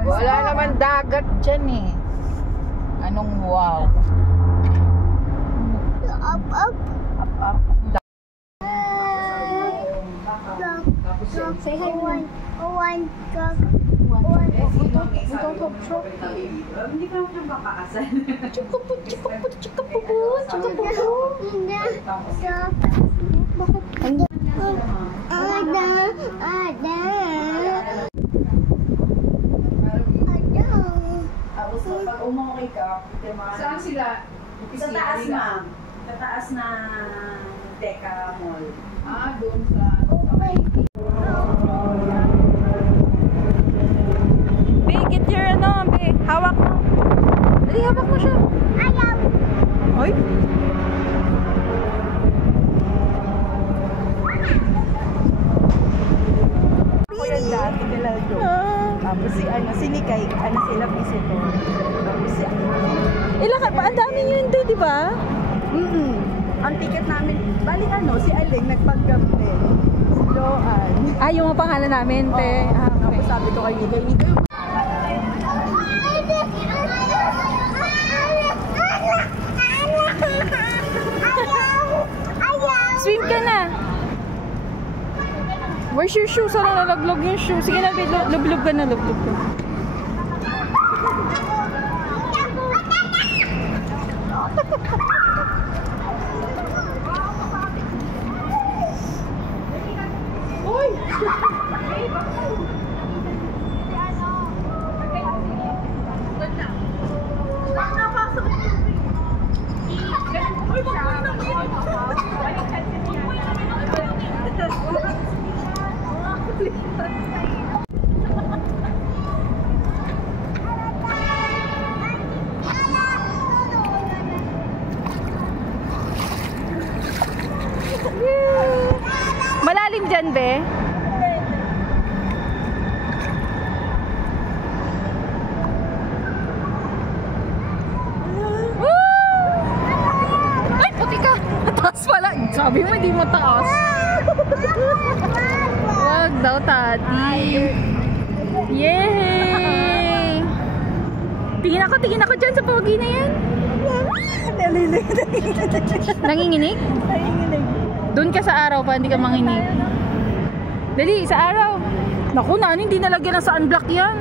Wala naman dagat dyan eh. Anong wow? Up, up. Up, up. Say hi, one. We don't have trophy. Hindi ka naman makakasal. Pag umuwi ka, Saan sila? sa taas, ma'am. Sa taas na Deca Mall. Ah, doon sa Be, get your ano, Be. Hawak mo. Dali, hawak mo siya. Ayaw. Hoy. Ako yung dati nila doon. Tapos si Nikay, sila visitor. Tapos Ilan ka pa? Ang dami nyo yun, di ba? ang ticket namin, bali si Aling nagpanggap din. Si Joan. Ah, yung mga pangalan namin, te. Ah, okay. Tapos sabi ko kay Nikay, Swim ka na. Where's your shoes? Ano nalaglag yung shoes? Sige na, Be. Lublog ka na, lublog ka. Malalim dyan, Be. Ay, puti ka. Taas pala. Sabi mo, hindi mo taas. Wag daw, Tati. Yay! Tingin ako dyan sa pogi na yan. Nanginginig? Doon ka sa araw pa, hindi ka manginig. Dali, sa araw. Naku, hindi nalagyan ng sunblock yan.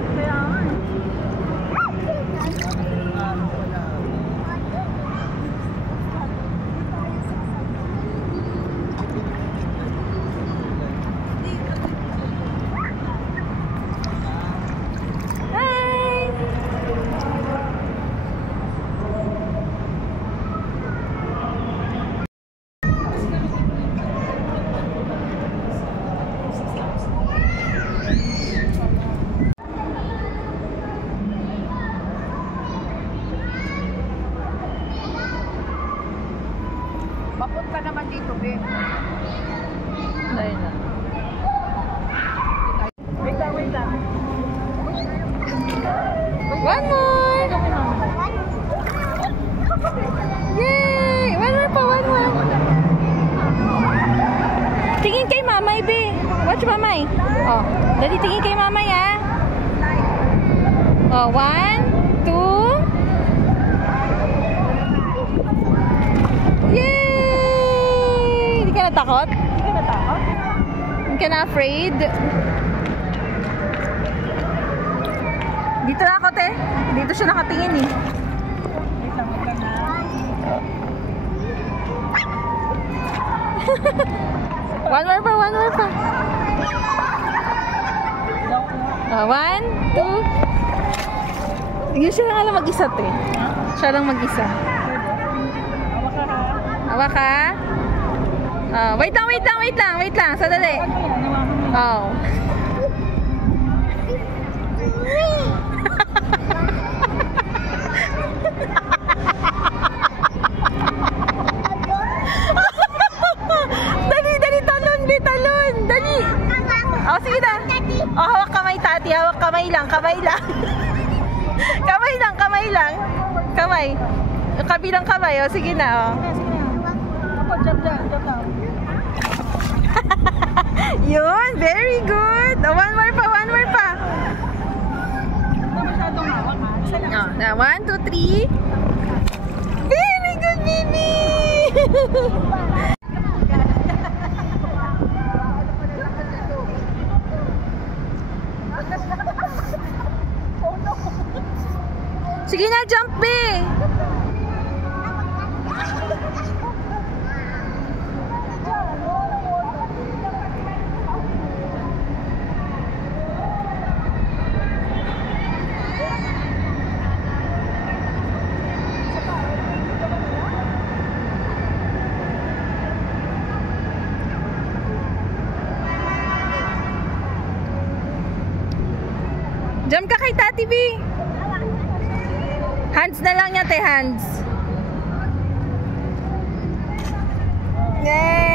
papunta naman dito, Be. Dahil na. Wait lang. One more! Yay! One more. Tingin kay Mamay, Be. Watch Mamay. Oh, dali tingin kay Mamay, ha? Oh, 1, 2. Yay! Hindi ka natakot? Hindi ka na afraid? Dito na ako, te. Dito siya nakatingin, eh. One more pa. 1, 2. Hindi siya lang mag-isa, te. Siya lang mag-isa. Hawak ka. Wait lang. Sadali. Oh. Dali, talon, Be, talon. Dali. Oh, sige na. Oh, hawak kamay, Tati. Hawak kamay lang. Kamay. Kabilang kamay, oh. Sige na, oh. Jump. Yun, very good. Oh, one more pa. Na 1, 2, 3. Very good, baby! Sige na, jump, be! Jump ka kay Tati B. Hands na lang niya, te, hands. Yay!